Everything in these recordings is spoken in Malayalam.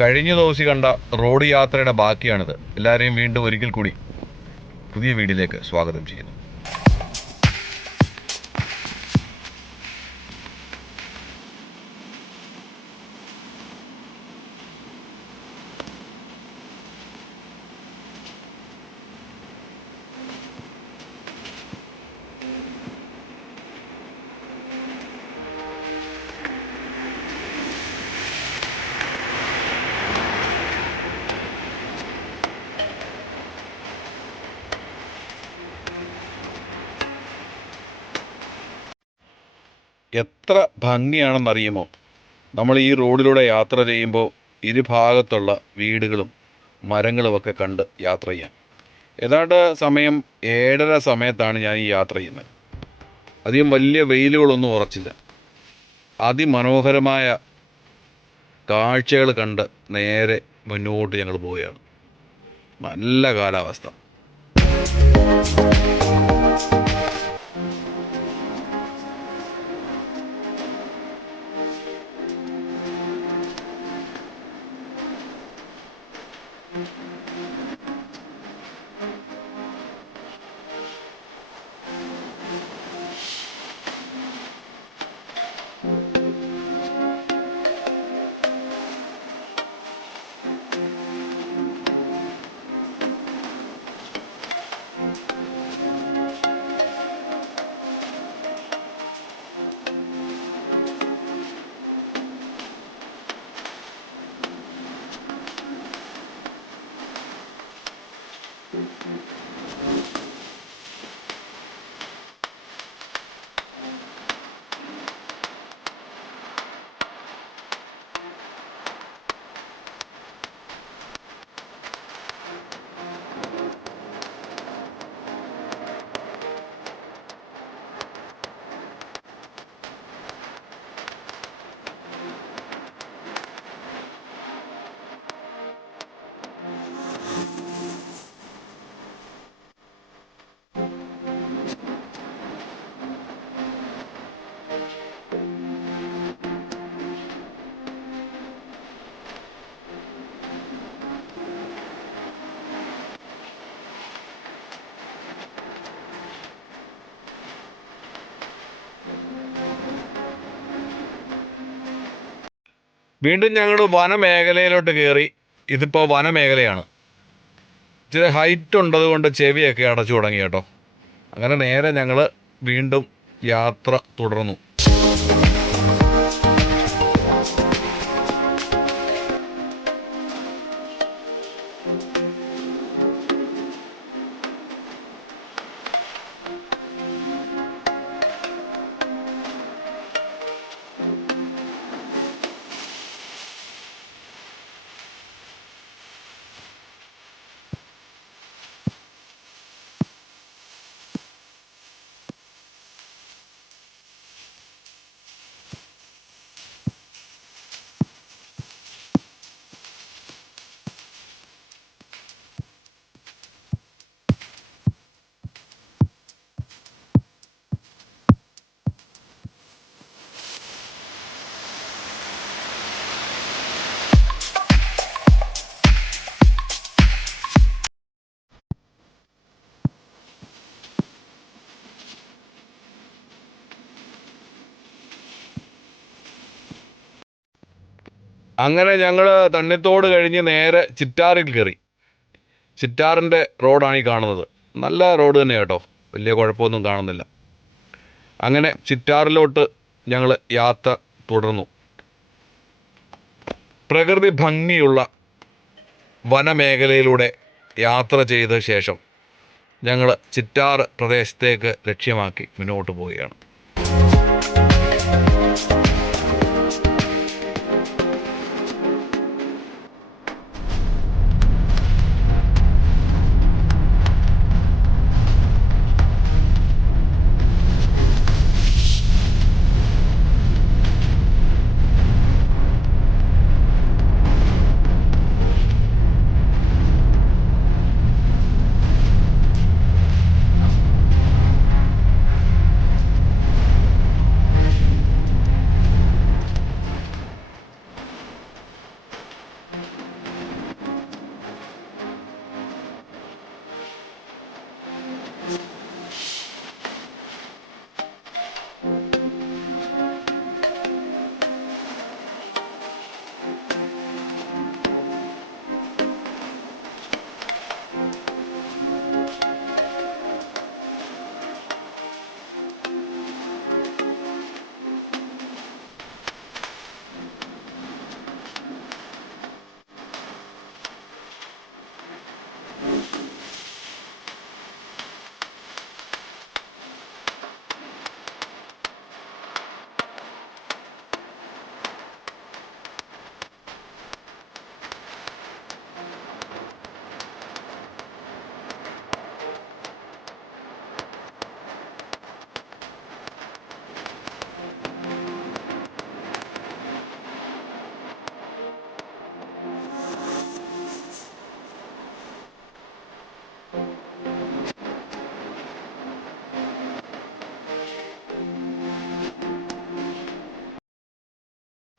കഴിഞ്ഞ ദിവസം കണ്ട റോഡ് യാത്രയുടെ ബാക്കിയാണിത്. എല്ലാവരെയും വീണ്ടും ഒരിക്കൽ കൂടി പുതിയ വീഡിയോയിലേക്ക് സ്വാഗതം ചെയ്യുന്നു. എത്ര ഭംഗിയാണെന്നറിയുമോ നമ്മൾ ഈ റോഡിലൂടെ യാത്ര ചെയ്യുമ്പോൾ ഇരുഭാഗത്തുള്ള വീടുകളും മരങ്ങളുമൊക്കെ കണ്ട് യാത്ര ചെയ്യാൻ. ഏതാണ്ട് സമയം 7:30 സമയത്താണ് ഞാൻ ഈ യാത്ര ചെയ്യുന്നത്. അധികം വലിയ വെയിലുകളൊന്നും ഉറച്ചില്ല. അതിമനോഹരമായ കാഴ്ചകൾ കണ്ട് നേരെ മുന്നോട്ട് ഞങ്ങൾ പോവുകയാണ്. നല്ല കാലാവസ്ഥ. വീണ്ടും ഞങ്ങൾ വനമേഖലയിലോട്ട് കയറി. ഇതിപ്പോൾ വനമേഖലയാണ്. ഇച്ചിരി ഹൈറ്റ് ഉള്ളതുകൊണ്ട് ചെവിയൊക്കെ അടച്ചു തുടങ്ങി കേട്ടോ. അങ്ങനെ നേരെ ഞങ്ങൾ വീണ്ടും യാത്ര തുടർന്നു. അങ്ങനെ ഞങ്ങൾ തണ്ണിത്തോട് കഴിഞ്ഞ് നേരെ ചിറ്റാറിൽ കയറി. ചിറ്റാറിൻ്റെ റോഡാണ് ഈ കാണുന്നത്. നല്ല റോഡ് തന്നെ കേട്ടോ, വലിയ കുഴപ്പമൊന്നും കാണുന്നില്ല. അങ്ങനെ ചിറ്റാറിലോട്ട് ഞങ്ങൾ യാത്ര തുടർന്നു. പ്രകൃതി ഭംഗിയുള്ള വനമേഖലയിലൂടെ യാത്ര ചെയ്ത ശേഷം ഞങ്ങൾ ചിറ്റാറ് പ്രദേശത്തേക്ക് ലക്ഷ്യമാക്കി മുന്നോട്ട് പോവുകയാണ്.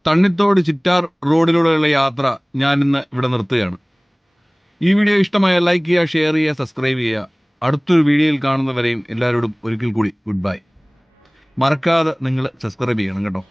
തണ്ണിത്തോട് ചിറ്റാർ റോഡിലൂടെയുള്ള യാത്ര ഞാൻ ഇന്ന് ഇവിടെ നിർത്തുകയാണ്. ഈ വീഡിയോ ഇഷ്ടമായ ലൈക്ക് ചെയ്യുക, ഷെയർ ചെയ്യുക, സബ്സ്ക്രൈബ് ചെയ്യുക. അടുത്തൊരു വീഡിയോയിൽ കാണുന്നവരെയും എല്ലാവരോടും ഒരിക്കൽ കൂടി ഗുഡ് ബൈ. മറക്കാതെ നിങ്ങൾ സബ്സ്ക്രൈബ് ചെയ്യണം കേട്ടോ.